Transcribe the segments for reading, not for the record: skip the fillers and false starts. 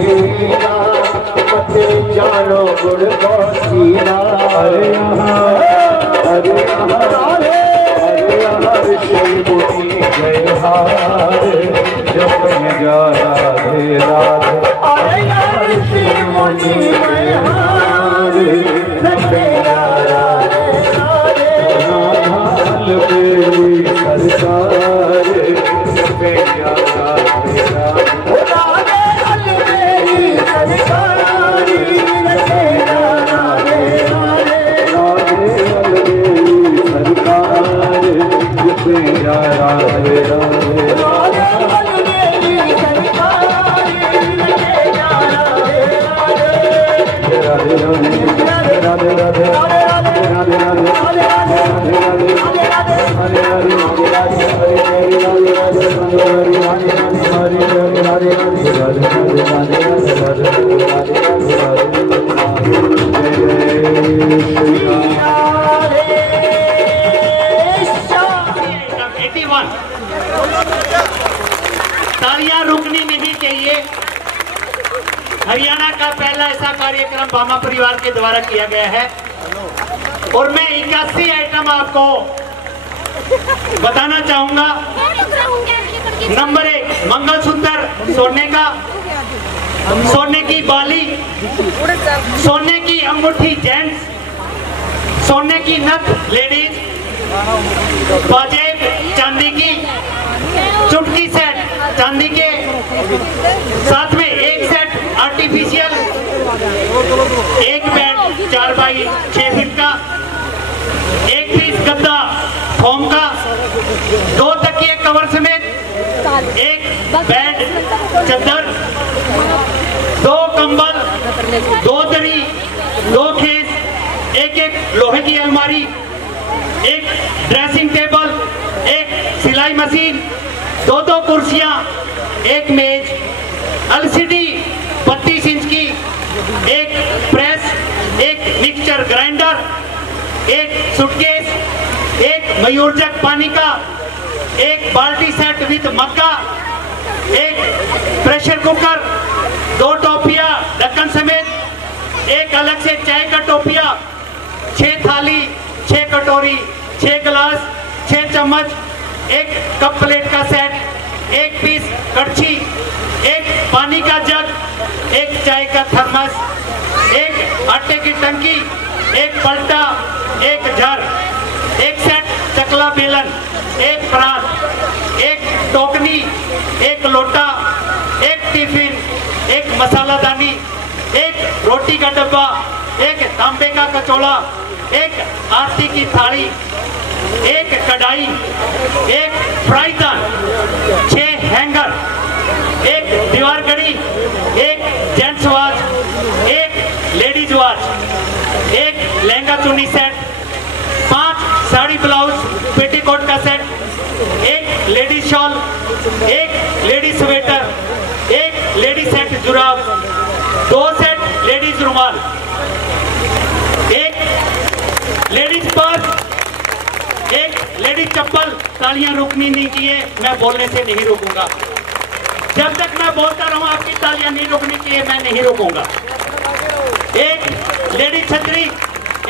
हीरा मथे जानो गुड़ को सीना अरे यहाँ अरे यहाँ अरे यहाँ ऋषि मुनि जय हार जब जा राधे राधे अरे यहाँ ऋषि मुनि जय हार जब जा राधे राधे नाल मेरी सरकार जब जा राधे राधे मेरी सरकार राधे राधे तालियां रुकनी नहीं चाहिए। हरियाणा का पहला ऐसा कार्यक्रम बामा परिवार के द्वारा किया गया है और मैं 81 आइटम आपको बताना चाहूंगा। नंबर 1 मंगलसूत्र सोने का, सोने की बाली, सोने की अंगूठी जेंट्स, सोने की नथ लेडीज, पाजेब चांदी की, चुटकी सेट चांदी के, साथ में एक सेट आर्टिफिशियल, एक बेड 4x6 फीट का, एक पीस गद्दा फोम का, 2 तकिए कवर समेत, एक बेड चद्दर, 2 कंबल, 2 दरी, 2 खेस, एक लोहे की अलमारी, एक ड्रेसिंग टेबल, एक सिलाई मशीन, 2 कुर्सियां, एक मेज, एलसीडी 32 इंच की, एक प्रेस, एक मिक्सचर ग्राइंडर, एक सूटकेस, एक मयूरजग पानी का, एक बाल्टी सेट विद मग्गा, एक प्रेशर कुकर, 2 टोपिया ढक्कन समेत, एक अलग से चाय का टोपिया, 6 थाली, 6 कटोरी, 6 गिलास, 6 चम्मच, एक कप प्लेट का सेट, एक पीस कड़छी, एक पानी का जग, एक चाय का थर्मस, एक आटे की टंकी, एक पलटा, एक झर, एक सेट चकला बेलन, एक परात, एक टोकनी, एक लोटा, एक टिफिन, एक मसालादानी, एक रोटी का डब्बा, एक तांबे का कचौड़ा, एक आरती की थाली, एक कढ़ाई, एक फ्राई पैन, 6 हैंगर, एक दीवार घड़ी, एक जेंट्स वॉच, एक लेडीज वॉच, एक लहंगा चुन्नी सेट, 5 साड़ी ब्लाउज पेटीकोट का सेट, एक लेडीज शॉल, एक लेडीज स्वेटर, एक लेडीज सेट जुराब, 2 सेट लेडीज रुमाल, एक लेडीज पर्स, एक लेडीज चप्पल। तालियां रुकनी नहीं चाहिए, मैं बोलने से नहीं रुकूंगा। जब तक मैं बोलता रहूं आपकी तालियां नहीं रुकनी चाहिए, मैं नहीं रुकूंगा। एक लेडीज छतरी,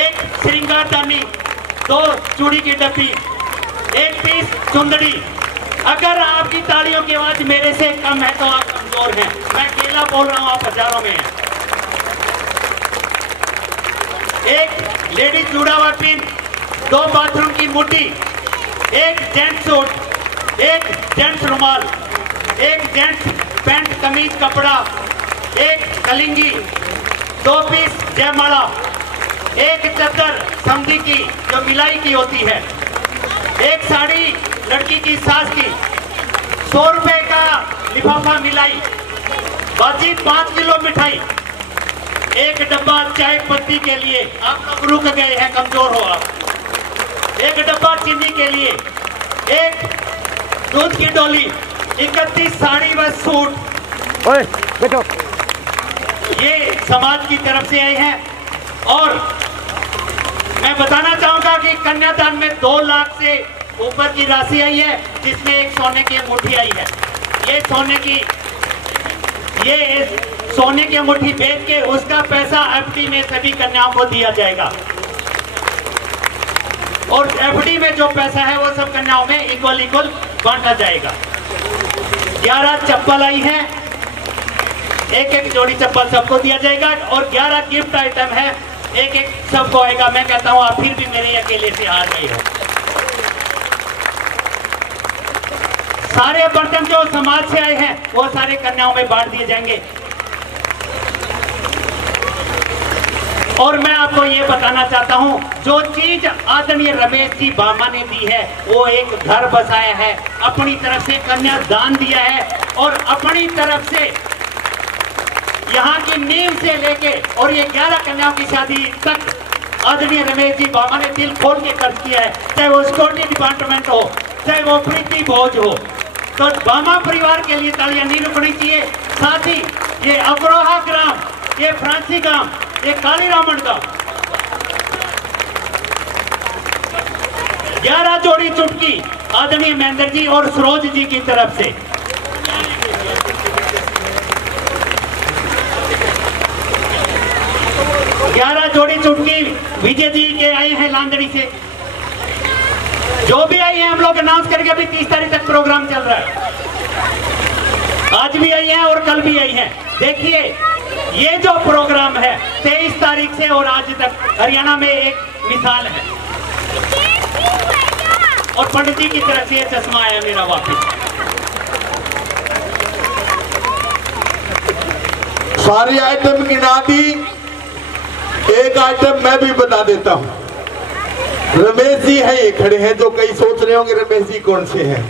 एक श्रृंगारदानी, 2 चूड़ी की डब्बी, एक पीस चुंदड़ी। अगर आपकी तालियों की आवाज मेरे से कम है तो आप कमजोर हैं। मैं अकेला बोल रहा हूं, आप हजारों में हैं। एक लेडीज जुड़ा हुआ पिन, 2 बाथरूम की मुट्ठी, एक जेंट्स सूट, एक जेंट्स रुमाल, एक जेंट्स पैंट कमीज कपड़ा, एक कलिंगी, 2 पीस जयमाला, एक चद्दर समधी की जो मिलाई की होती है, एक साड़ी लड़की की सास की, 100 रुपए का लिफाफा मिलाई, बाजी 5 किलो मिठाई, एक डब्बा चाय पत्ती के लिए, आप लोग रुक गए हैं, कमजोर हो आप, एक डब्बा चीनी के लिए, एक दूध की डोली, 31 साड़ी व सूट। ओए बैठो। ये समाज की तरफ से आए हैं और मैं बताना चाहूंगा कि कन्यादान में 2 लाख से ऊपर की राशि आई है, जिसमें एक सोने की अंगूठी आई है। ये सोने की अंगूठी बेच के उसका पैसा एफडी में सभी कन्याओं को दिया जाएगा और एफडी में जो पैसा है वो सब कन्याओं में इक्वल इक्वल बांटा जाएगा। 11 चप्पल आई हैं, एक एक जोड़ी चप्पल सबको दिया जाएगा और 11 गिफ्ट आइटम है, एक एक सबको आएगा। मैं कहता हूं आप फिर भी मेरे अकेले से हार नहीं हो। सारे बर्तन जो समाज से आए हैं वो सारे कन्याओं में बांट दिए जाएंगे। और मैं आपको ये बताना चाहता हूं, जो चीज आदरणीय रमेश जी बामा ने दी है वो एक घर बसाया है, अपनी तरफ से कन्यादान दिया है और अपनी तरफ से यहाँ की नींव से लेके और ये 11 कन्याओं की शादी तक आदरणीय रमेश जी बामा ने दिल खोल के खर्च किया है। चाहे वो सिक्योरिटी डिपार्टमेंट हो, चाहे वो प्रीति भोज हो, तो बामा परिवार के लिए तालियां नहीं रुकनी चाहिए। साथ ही ये अग्रोहा ग्राम, ये फ्रांसी ग्राम, ये काली रामन का 11 जोड़ी चुटकी आदरणीय महेंद्र जी और सरोज जी की तरफ से। ग्यारह जोड़ी चुटकी विजय जी के आए हैं लांदड़ी से। जो भी आई है हम लोग अनाउंस करके, अभी 30 तारीख तक प्रोग्राम चल रहा है। आज भी आई है और कल भी आई है। देखिए ये जो प्रोग्राम है 23 तारीख से और आज तक हरियाणा में एक मिसाल है। और पंडित जी की तरफ से चश्मा आया मेरा वापिस। सारी आइटम गिना दी, एक आइटम मैं भी बता देता हूं। रमेश जी है, ये खड़े हैं, जो कई सोच रहे होंगे रमेश जी कौन से हैं।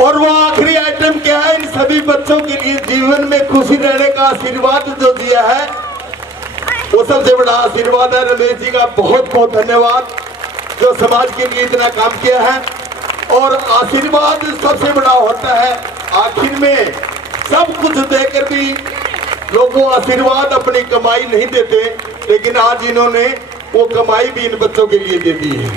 और वो आखिरी आइटम क्या है, इन सभी बच्चों के लिए जीवन में खुशी रहने का आशीर्वाद जो दिया है वो सबसे बड़ा आशीर्वाद है। रमेश जी का बहुत बहुत धन्यवाद, जो समाज के लिए इतना काम किया है। और आशीर्वाद सबसे बड़ा होता है। आखिर में सब कुछ देकर भी लोगों आशीर्वाद अपनी कमाई नहीं देते, लेकिन आज इन्होंने वो कमाई भी इन बच्चों के लिए दे दी है।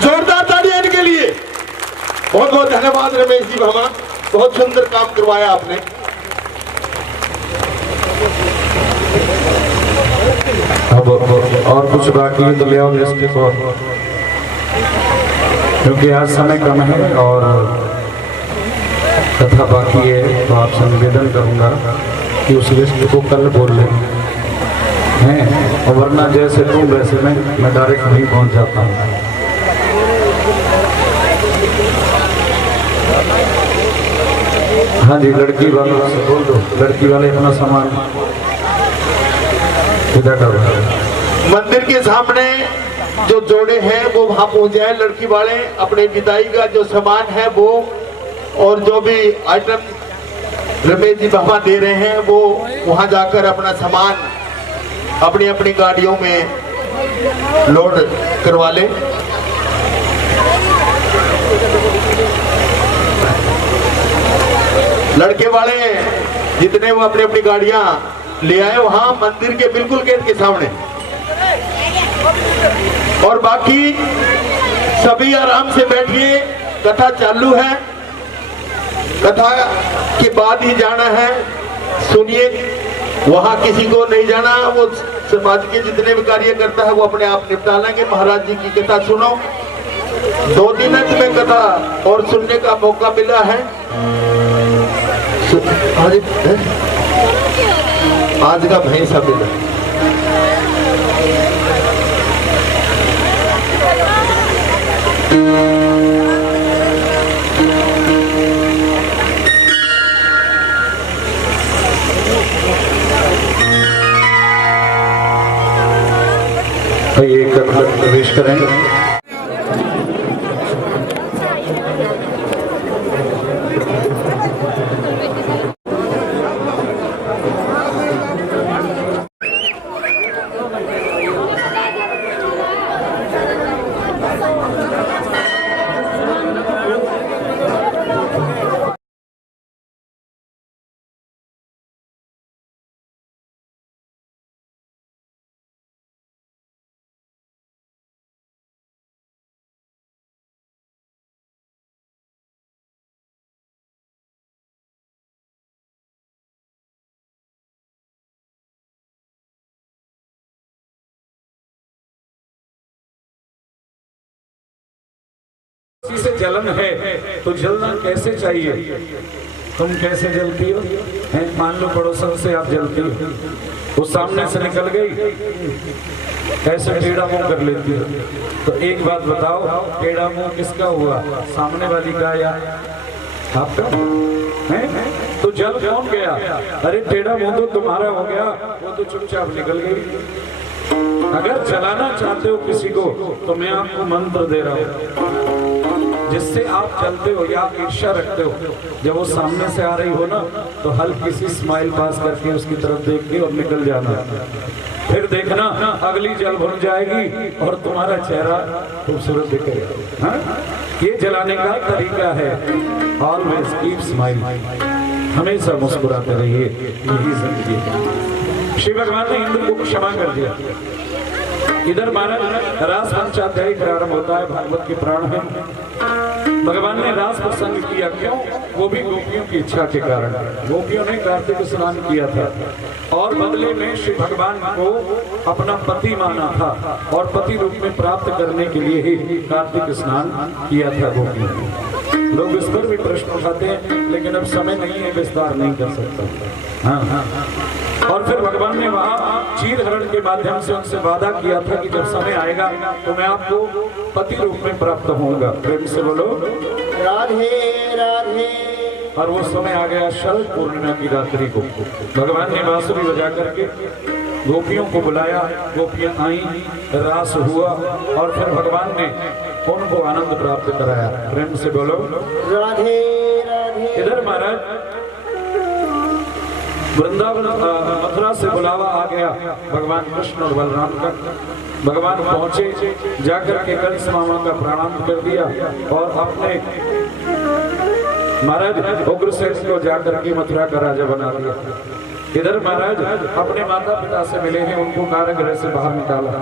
जोरदार तालियां इनके लिए। बहुत बहुत धन्यवाद रमेश जी भामा, बहुत सुंदर काम करवाया आपने। अब और कुछ बाकी है तो ले आओ स्टेज पर, क्योंकि आज समय कम है और कथा बाकी है। तो आपसे निवेदन करूंगा कि उस लिस्ट को कल बोल लें हैं, और वरना जैसे तुम वैसे मैं डायरेक्ट नहीं पहुंच जाता हूँ। हाँ जी, लड़की वालों से बोल दो, लड़की वाले अपना सामान इधर करो। मंदिर के सामने जो जोड़े हैं वो वहां पहुंच जाए। लड़की वाले अपने विदाई का जो सामान है वो और जो भी आइटम रमेश जी भामा दे रहे हैं वो वहां जाकर अपना सामान अपनी अपनी गाड़ियों में लोड करवा ले। लड़के वाले जितने वो अपनी अपनी गाड़ियां ले आए वहां मंदिर के बिल्कुल गेट के सामने, और बाकी सभी आराम से बैठिए। कथा चालू है, कथा के बाद ही जाना है। सुनिए, वहां किसी को नहीं जाना। वो समाज के जितने भी कार्य करता है वो अपने आप निपटा लेंगे। महाराज जी की कथा सुनो। 2 दिन में कथा और सुनने का मौका मिला है। आज का भैंसा मिला। ये प्रवेश करें। किसी से जलन है तो जलना कैसे चाहिए? तुम कैसे जलती हो? मान लो पड़ोसन से आप जलती हो, वो सामने से निकल गई, ऐसे टेढ़ा मुंह कर लेती हो, तो एक बात बताओ, टेढ़ा मुंह किसका हुआ? सामने वाली का या आपका? है तो जल कौन गया? अरे टेढ़ा मुंह तो तुम्हारा हो गया, वो तो चुपचाप निकल गई। अगर जलाना चाहते हो किसी को तो मैं आपको मंत्र दे रहा हूँ, जिससे आप चलते हो या ईर्ष्या रखते हो, जब वो सामने से आ रही हो ना तो हल्की सी स्माइल पास करके उसकी तरफ देख के और निकल जाना। फिर देखना अगली जल भर जाएगी और तुम्हारा चेहरा खूबसूरत दिखेगा। हाँ? ये जलाने का तरीका है। ऑलवेज कीप स्माइल, हमेशा मुस्कुराते रहिए, यही जिंदगी है। शिव भगवान ने इंद्र को क्षमा कर दिया। इधर महाराज रास पंचाध्यायी प्रारंभ होता है, भागवत के प्राण है। भगवान ने रास प्रसंग किया, क्यों? वो भी गोपियों की इच्छा के कारण। गोपियों ने कार्तिक स्नान किया था और बदले में श्री भगवान को अपना पति माना था और पति रूप में प्राप्त करने के लिए ही कार्तिक स्नान किया था गोपियों ने। लोग इस पर भी प्रश्न उठाते हैं, लेकिन अब समय नहीं है, विस्तार नहीं कर सकता। हाँ। और फिर भगवान ने वहां चीर हरण के माध्यम से उनसे वादा किया था कि जब समय आएगा तो मैं आपको पति रूप में प्राप्त होऊंगा। प्रेम से बोलो राधे राधे। और वो समय आ गया शरद पूर्णिमा की रात्रि को। भगवान ने बांसुरी बजा करके गोपियों को बुलाया, गोपियां आई, रास हुआ और फिर भगवान ने उनको आनंद प्राप्त कराया। प्रेम से बोलो राधे राधे। इधर महाराज वृंदावन मथुरा से बुलावा आ गया भगवान कृष्ण और बलराम का। भगवान पहुंचे, जाकर के कंस मामा का प्रणाम कर दिया और अपने महाराज उग्रसेन को जाकर के मथुरा का राजा बना दिया। इधर महाराज अपने माता पिता से मिले हैं, उनको कारागृह से बाहर निकाला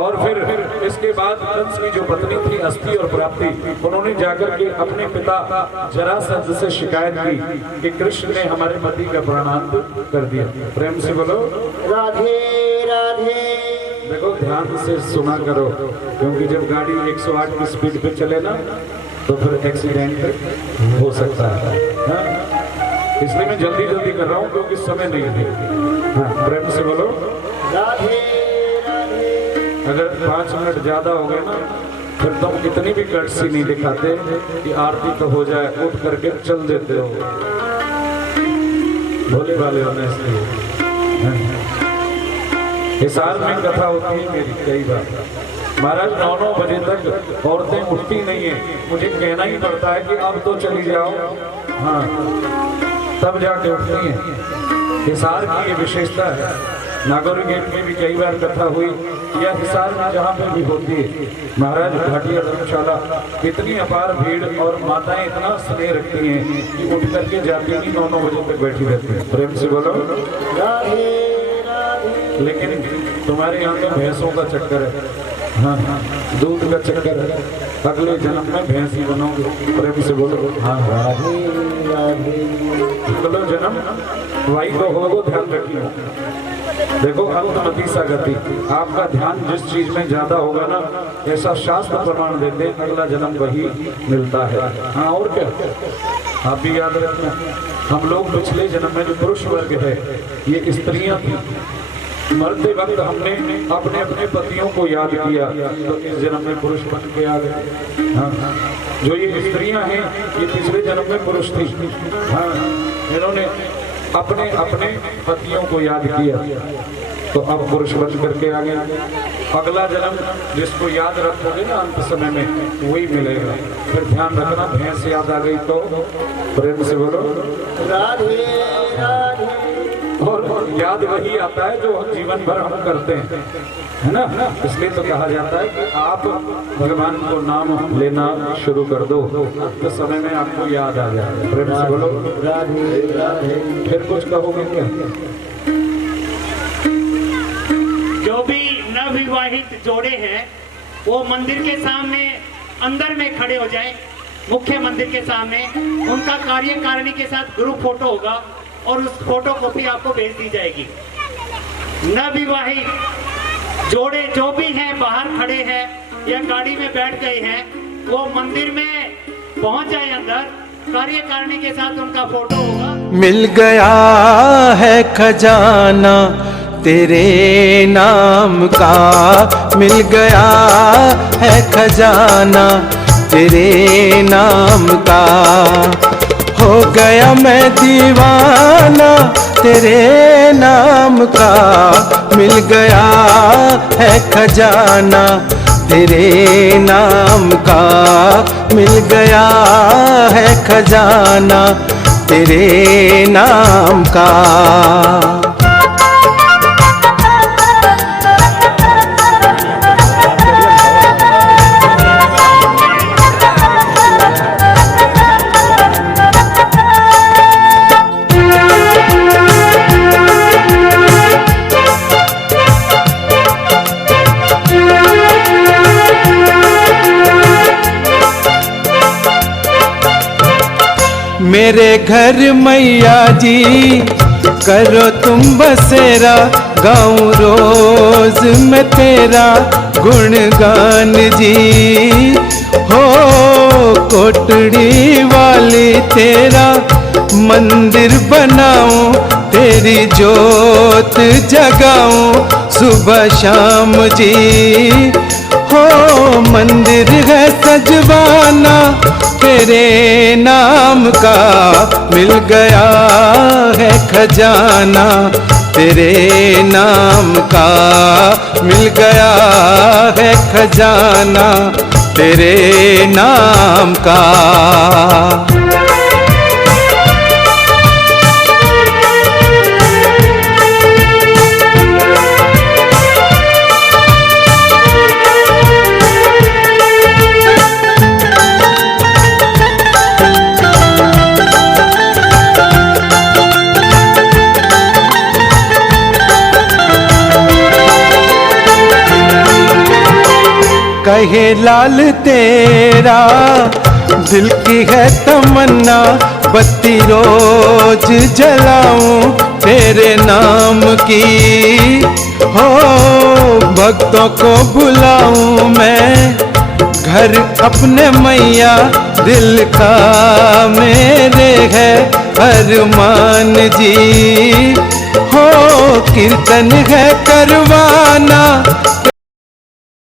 और फिर इसके बाद कंस की जो पत्नी थी अस्थि और प्राप्ति, उन्होंने जाकर के अपने पिता जरासंध से शिकायत की कि कृष्ण ने हमारे पति का प्राणांत कर दिया। प्रेम से बोलो राधे राधे। देखो ध्यान से सुना करो, क्योंकि जब गाड़ी 108 की स्पीड पे चले ना तो फिर एक्सीडेंट हो सकता है। इसलिए मैं जल्दी जल्दी कर रहा हूँ क्योंकि समय नहीं है। हाँ, प्रेम से बोलो राधे। अगर 5 मिनट ज्यादा हो गए ना फिर तुम कितनी भी कटसी नहीं दिखाते कि आरती तो हो जाए, उठ करके चल देते हो, भोले वाले होने से। हिसार में कथा होती है मेरी कई बार, महाराज 9-9 बजे तक औरतें उठती नहीं है, मुझे कहना ही पड़ता है कि अब तो चली जाओ, हाँ तब जाके उठती हैं। हिसार की ये विशेषता है। नागौरी गेट में भी कई बार कथा हुई, या हिसार में जहाँ पे भी होती है महाराज घाटिया धर्मशाला, इतनी अपार भीड़ और माताएं इतना स्नेह रखती हैं कि उठ करके जाती ही 9-9 बजे तक बैठी रहती है। प्रेम से बोलो राधे राधे। लेकिन तुम्हारे यहाँ तो भैंसों का चक्कर है, हाँ दूध का चक्कर है, अगले जन्म में भैंस ही बनोगे। प्रेम से बोलो हाँ राधे राधे। अगला जन्म भाई को होगो, ध्यान रखिए। देखो अंतमति सा गति, आपका ध्यान जिस चीज में ज्यादा होगा ना, ऐसा शास्त्र प्रमाण देते हैं अगला जन्म वही मिलता है। हाँ और क्या, आप भी याद रखना, हम लोग पिछले जन्म में जो पुरुष वर्ग है ये स्त्रियां थी, मरते वक्त हमने अपने अपने पतियों को याद किया तो इस जन्म में पुरुष बन के आ गए। हाँ जो ये स्त्रियां हैं ये पिछले जन्म में पुरुष थी। हाँ इन्होंने अपने अपने पतियों को याद किया तो अब पुरुष बन करके आ गए। अगला जन्म जिसको याद रखोगे ना अंत समय में वही मिलेगा। फिर ध्यान रखना, भैंस याद आ गई तो प्रेम से बोलो राधे राधे। और याद वही आता है जो जीवन भर हम करते हैं, है ना। इसलिए तो कहा जाता है कि आप भगवान को नाम लेना शुरू कर दो, अंत समय में आपको याद आ जाए। प्रेम से बोलो राधे राधे। फिर कुछ कहोगे क्या? जो भी नवविवाहित जोड़े हैं वो मंदिर के सामने अंदर में खड़े हो जाएं, मुख्य मंदिर के सामने। उनका कार्यकारिणी के साथ ग्रुप फोटो होगा और उस फोटो कॉपी आपको भेज दी जाएगी। नवविवाहित जोड़े जो भी हैं बाहर खड़े हैं या गाड़ी में बैठ गए हैं, वो मंदिर में पहुंच जाए अंदर, कार्यकारिणी के साथ उनका फोटो होगा। मिल गया है खजाना तेरे नाम का, मिल गया है खजाना तेरे नाम का। हो गया मैं दीवाना तेरे नाम का, मिल गया है खजाना तेरे नाम का, मिल गया है खजाना तेरे नाम का। मेरे घर मैया जी करो तुम बसेरा, गाऊं रोज मैं तेरा गुणगान जी। हो कोटड़ी वाली तेरा मंदिर बनाऊं, तेरी जोत जगाऊं सुबह शाम जी। हो मंदिर है सजवाना तेरे नाम का, मिल गया है खजाना तेरे नाम का, मिल गया है खजाना तेरे नाम का। कहे लाल तेरा दिल की है तमन्ना, बत्ती रोज जलाऊं तेरे नाम की। हो भक्तों को बुलाऊं मैं घर अपने मैया, दिल का मेरे है अरमान जी। हो कीर्तन है करवाना